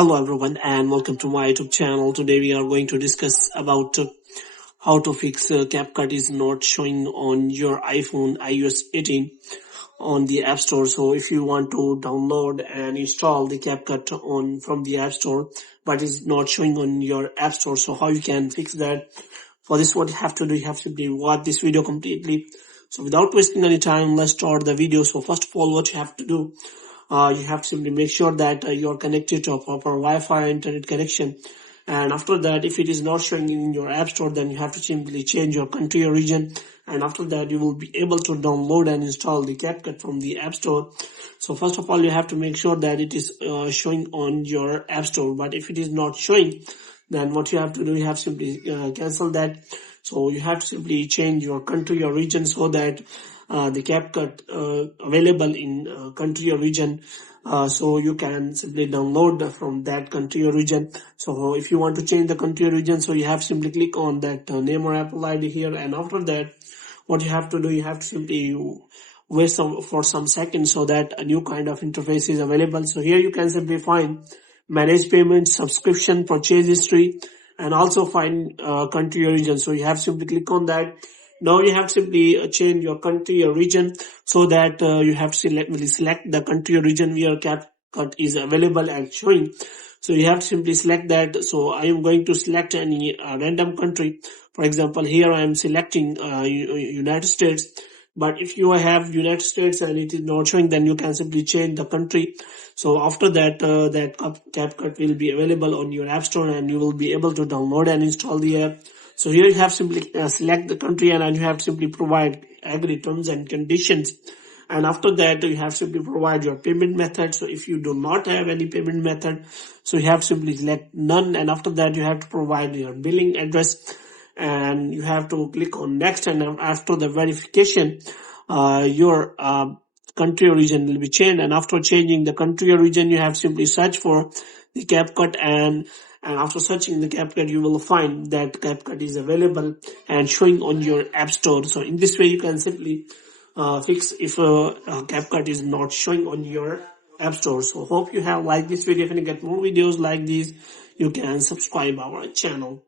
Hello everyone and welcome to my YouTube channel. Today we are going to discuss about how to fix CapCut is not showing on your iPhone iOS 18 on the App Store. So if you want to download and install the CapCut on from the App Store but it's not showing on your App Store, so how you can fix that? For this, what you have to do, you have to simply watch this video completely. So without wasting any time, let's start the video. So first of all, what you have to do, you have to simply make sure that you're connected to a proper Wi-Fi internet connection. And after that, if it is not showing in your app store, then you have to simply change your country or region. And after that, you will be able to download and install the CapCut from the app store. So first of all, you have to make sure that it is showing on your app store. But if it is not showing, then what you have to do, you have to simply cancel that. So you have to simply change your country or region so that the CapCut available in country or region, so you can simply download from that country or region. So if you want to change the country or region, so you have to simply click on that name or Apple ID here, and after that what you have to do, you have to simply wait for some seconds so that a new kind of interface is available. So here you can simply find manage payments, subscription, purchase history, and also find country or region. So you have to simply click on that. Now you have to simply change your country or region so that you have to select the country or region where CapCut is available and showing. So you have to simply select that. So I am going to select any random country. For example, here I am selecting United States. But if you have United States and it is not showing, then you can simply change the country. So after that, that CapCut will be available on your app store and you will be able to download and install the app. So here you have simply select the country and you have to simply provide agree terms and conditions. And after that, you have to simply provide your payment method. So if you do not have any payment method, so you have to simply select none. And after that, you have to provide your billing address. And you have to click on next, and after the verification your country or region will be changed. And after changing the country or region, you have simply search for the CapCut, and after searching the CapCut, you will find that CapCut is available and showing on your app store. So in this way you can simply fix if CapCut is not showing on your app store. So hope you have liked this video. If you get more videos like these, you can subscribe our channel.